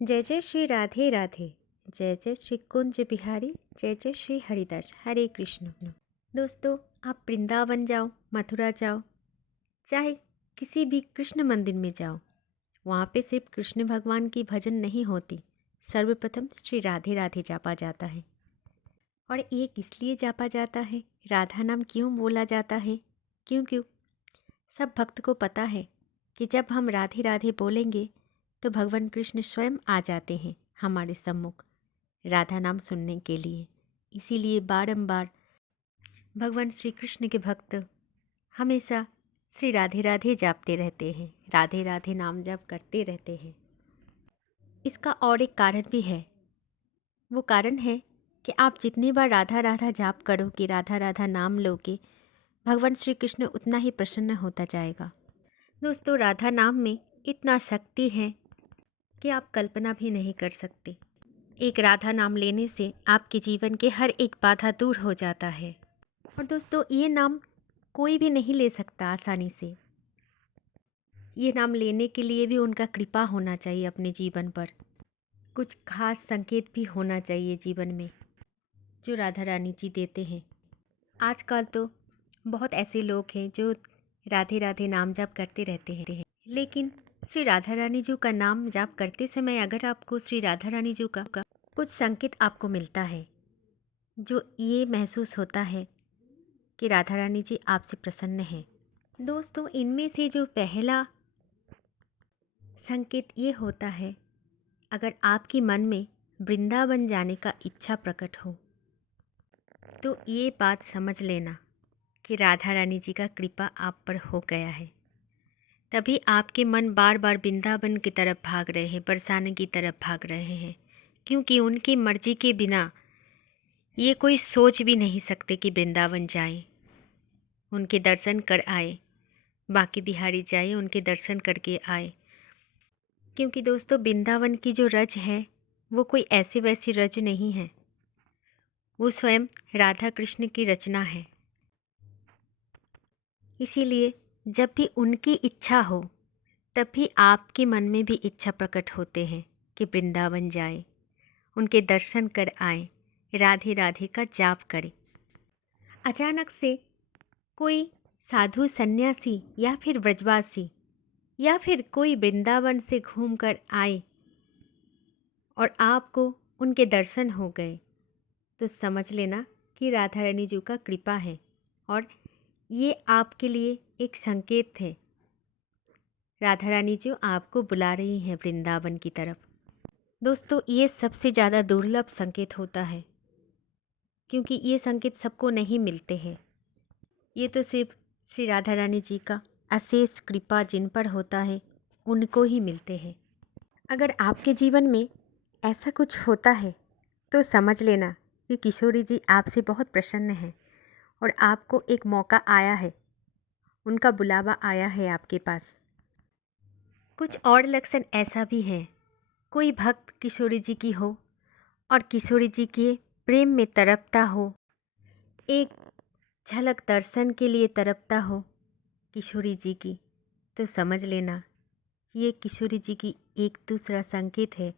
जय जय श्री राधे राधे। जय जय श्री कुंज बिहारी। जय जय श्री हरिदास। हरे कृष्ण। दोस्तों, आप वृंदावन जाओ, मथुरा जाओ, चाहे किसी भी कृष्ण मंदिर में जाओ, वहाँ पे सिर्फ कृष्ण भगवान की भजन नहीं होती, सर्वप्रथम श्री राधे राधे जापा जाता है। और ये किस लिए जापा जाता है, राधा नाम क्यों बोला जाता है? क्यों सब भक्त को पता है कि जब हम राधे राधे बोलेंगे तो भगवान कृष्ण स्वयं आ जाते हैं हमारे सम्मुख राधा नाम सुनने के लिए। इसीलिए बारंबार भगवान श्री कृष्ण के भक्त हमेशा श्री राधे राधे जापते रहते हैं, राधे राधे नाम जाप करते रहते हैं। इसका और एक कारण भी है। वो कारण है कि आप जितनी बार राधा राधा जाप करोगे, राधा राधा नाम लोगे, भगवान श्री कृष्ण उतना ही प्रसन्न होता जाएगा। दोस्तों, राधा नाम में इतना शक्ति है कि आप कल्पना भी नहीं कर सकते। एक राधा नाम लेने से आपके जीवन के हर एक बाधा दूर हो जाता है। और दोस्तों, ये नाम कोई भी नहीं ले सकता आसानी से। ये नाम लेने के लिए भी उनका कृपा होना चाहिए अपने जीवन पर। कुछ खास संकेत भी होना चाहिए जीवन में जो राधा रानी जी देते हैं। आजकल तो बहुत ऐसे लोग हैं जो राधे राधे नाम जाप करते रहते हैं, लेकिन श्री राधा रानी जी का नाम जाप करते समय अगर आपको श्री राधा रानी जी का कुछ संकेत आपको मिलता है, जो ये महसूस होता है कि राधा रानी जी आपसे प्रसन्न हैं। दोस्तों, इनमें से जो पहला संकेत ये होता है, अगर आपके मन में वृंदावन जाने का इच्छा प्रकट हो तो ये बात समझ लेना कि राधा रानी जी का कृपा आप पर हो गया है। तभी आपके मन बार बार वृंदावन की तरफ भाग रहे हैं, बरसाने की तरफ भाग रहे हैं, क्योंकि उनकी मर्जी के बिना ये कोई सोच भी नहीं सकते कि वृंदावन जाए, उनके दर्शन कर आए, बाकी बिहारी जाए उनके दर्शन करके आए। क्योंकि दोस्तों, वृंदावन की जो रज है वो कोई ऐसी वैसी रज नहीं है, वो स्वयं राधा कृष्ण की रचना है। इसीलिए जब भी उनकी इच्छा हो तभी आपके मन में भी इच्छा प्रकट होते हैं कि वृंदावन जाए, उनके दर्शन कर आए, राधे राधे का जाप करें। अचानक से कोई साधु सन्यासी या फिर व्रजवासी या फिर कोई वृंदावन से घूमकर आए और आपको उनके दर्शन हो गए तो समझ लेना कि राधा रानी जी का कृपा है और ये आपके लिए एक संकेत है। राधा रानी जी आपको बुला रही हैं वृंदावन की तरफ। दोस्तों, ये सबसे ज़्यादा दुर्लभ संकेत होता है, क्योंकि ये संकेत सबको नहीं मिलते हैं। ये तो सिर्फ श्री राधा रानी जी का अशेष कृपा जिन पर होता है उनको ही मिलते हैं। अगर आपके जीवन में ऐसा कुछ होता है तो समझ लेना कि किशोरी जी आपसे बहुत प्रसन्न हैं और आपको एक मौका आया है, उनका बुलावा आया है आपके पास। कुछ और लक्षण ऐसा भी है, कोई भक्त किशोरी जी की हो और किशोरी जी के प्रेम में तड़पता हो, एक झलक दर्शन के लिए तड़पता हो किशोरी जी की, तो समझ लेना ये किशोरी जी की एक दूसरा संकेत है,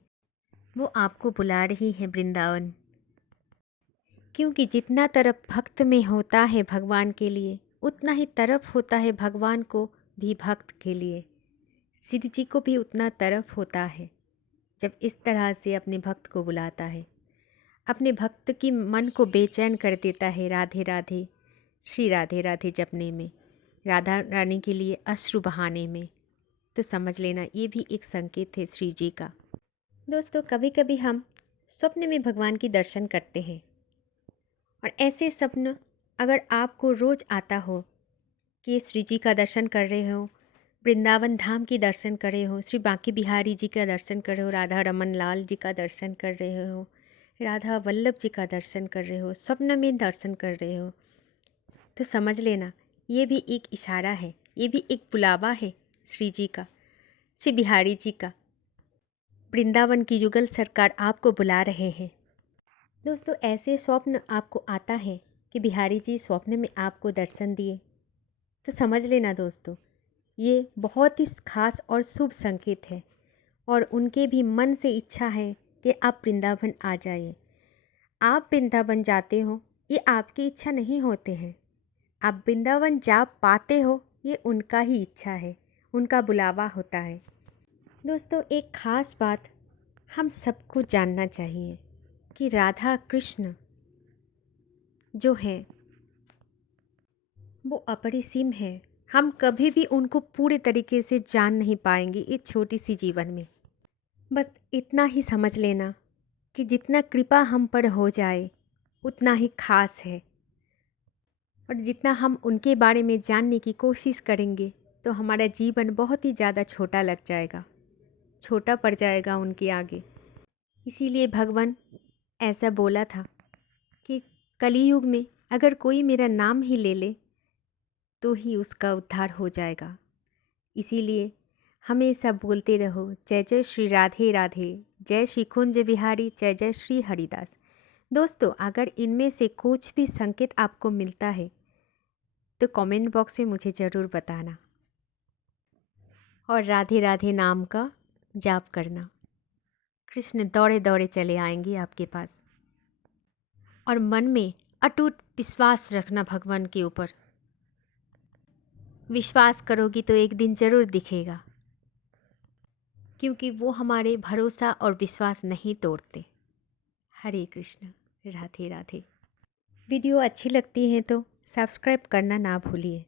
वो आपको बुला रही है वृंदावन। क्योंकि जितना तरफ भक्त में होता है भगवान के लिए, उतना ही तरफ होता है भगवान को भी भक्त के लिए। श्री जी को भी उतना तरफ होता है जब इस तरह से अपने भक्त को बुलाता है, अपने भक्त की मन को बेचैन कर देता है राधे राधे, श्री राधे राधे जपने में, राधा रानी के लिए अश्रु बहाने में। तो समझ लेना ये भी एक संकेत है श्री जी का। दोस्तों, कभी कभी हम स्वप्न में भगवान की दर्शन करते हैं और ऐसे स्वप्न अगर आपको रोज़ आता हो कि श्री जी का दर्शन कर रहे हो, वृंदावन धाम की दर्शन कर रहे हो, श्री बांके बिहारी जी का दर्शन कर रहे हो, राधा रमन लाल जी का दर्शन कर रहे हो, राधा वल्लभ जी का दर्शन कर रहे हो, स्वप्न में दर्शन कर रहे हो, तो समझ लेना ये भी एक इशारा है, ये भी एक बुलावा है श्री जी का, श्री बिहारी जी का। वृंदावन की युगल सरकार आपको बुला रहे हैं। दोस्तों, ऐसे स्वप्न आपको आता है कि बिहारी जी स्वप्न में आपको दर्शन दिए, तो समझ लेना दोस्तों ये बहुत ही खास और शुभ संकेत है। और उनके भी मन से इच्छा है कि आप वृंदावन आ जाइए। आप वृंदावन जाते हो ये आपकी इच्छा नहीं होते हैं, आप वृंदावन जा पाते हो ये उनका ही इच्छा है, उनका बुलावा होता है। दोस्तों, एक ख़ास बात हम सबको जानना चाहिए कि राधा कृष्ण जो है वो अपरिसीम है। हम कभी भी उनको पूरे तरीके से जान नहीं पाएंगे इस छोटी सी जीवन में। बस इतना ही समझ लेना कि जितना कृपा हम पर हो जाए उतना ही खास है, और जितना हम उनके बारे में जानने की कोशिश करेंगे तो हमारा जीवन बहुत ही ज़्यादा छोटा लग जाएगा, छोटा पड़ जाएगा उनके आगे। इसीलिए भगवान ऐसा बोला था कि कलयुग में अगर कोई मेरा नाम ही ले ले तो ही उसका उद्धार हो जाएगा। इसीलिए हमेशा बोलते रहो जय जय श्री राधे राधे, जय श्री कुंज बिहारी, जय जय श्री हरिदास। दोस्तों, अगर इनमें से कुछ भी संकेत आपको मिलता है तो कमेंट बॉक्स में मुझे ज़रूर बताना, और राधे राधे नाम का जाप करना। कृष्ण दौड़े दौड़े चले आएंगे आपके पास, और मन में अटूट विश्वास रखना भगवान के ऊपर। विश्वास करोगी तो एक दिन ज़रूर दिखेगा, क्योंकि वो हमारे भरोसा और विश्वास नहीं तोड़ते। हरे कृष्ण, राधे राधे। वीडियो अच्छी लगती है तो सब्सक्राइब करना ना भूलिए।